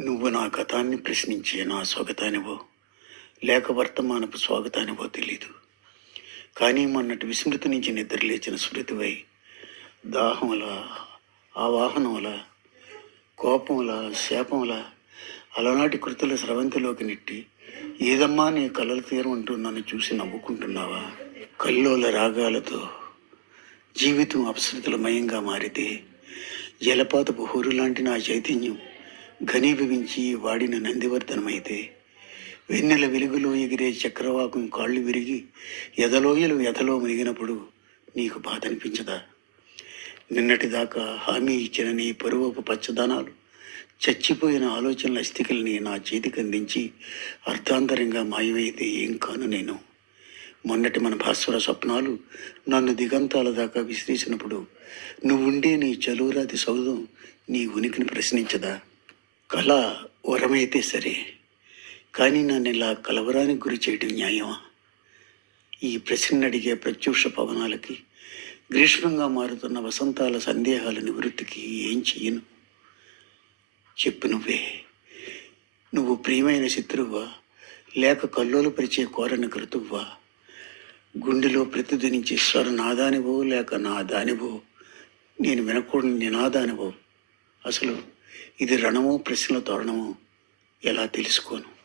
నువ్వు నా గతాన్ని ప్రశ్నించే నా స్వాగతానివో లేక వర్తమానపు స్వాగతానివో తెలీదు. కానీ మొన్నటి విస్మృతి నుంచి నిద్రలేచిన స్మృతివై దాహముల ఆవాహనముల కోపముల శాపముల అలనాటి కృతుల స్రవంతిలోకి నెట్టి ఏదమ్మా నీ కలలు తీరమంటూ నన్ను చూసి నవ్వుకుంటున్నావా? కల్లోల రాగాలతో జీవితం అపశృతులమయంగా మారితే జలపాతపు హోరు లాంటి నా చైతన్యం ఘనీభవించి వాడిన నందివర్ధనమైతే వెన్నెల వెలుగులో ఎగిరే చక్రవాకం కాళ్ళు విరిగి ఎదలోయలు ఎదలో మునిగినప్పుడు నీకు బాధ అనిపించదా నిన్నటిదాకా హామీ ఇచ్చిన నీ పరువపు పచ్చదనాలు చచ్చిపోయిన ఆలోచనల అస్థికల్ని నా చేతికి అందించి అర్ధాంతరంగా మాయమైతే ఏం కాను నేను. మొన్నటి మన భాస్వర స్వప్నాలు నన్ను దిగంతాల దాకా విసిరేసినప్పుడు నువ్వుండే నీ చలువురాతి సౌధం నీ ఉనికిని ప్రశ్నించదా? కళ వరమైతే సరే కానీ నన్ను ఇలా కలవరానికి గురి చేయడం న్యాయమా? ఈ ప్రశ్న అడిగే ప్రత్యూష పవనాలకి గ్రీష్మంగా మారుతున్న వసంతాల సందేహాల నివృత్తికి ఏం చెయ్యను? చెప్పు నువ్వే. నువ్వు ప్రియమైన శత్రువా? లేక కల్లోలు పరిచే కోరని కృతువ్వా గుండెలో ప్రతిధ్వనించే స్వర నాదానివో లేక నా దానివో నేను వినకూడని నినాదానివో? అసలు ఇది రణము ప్రశ్నల ధోరణము ఎలా తెలుసుకోను?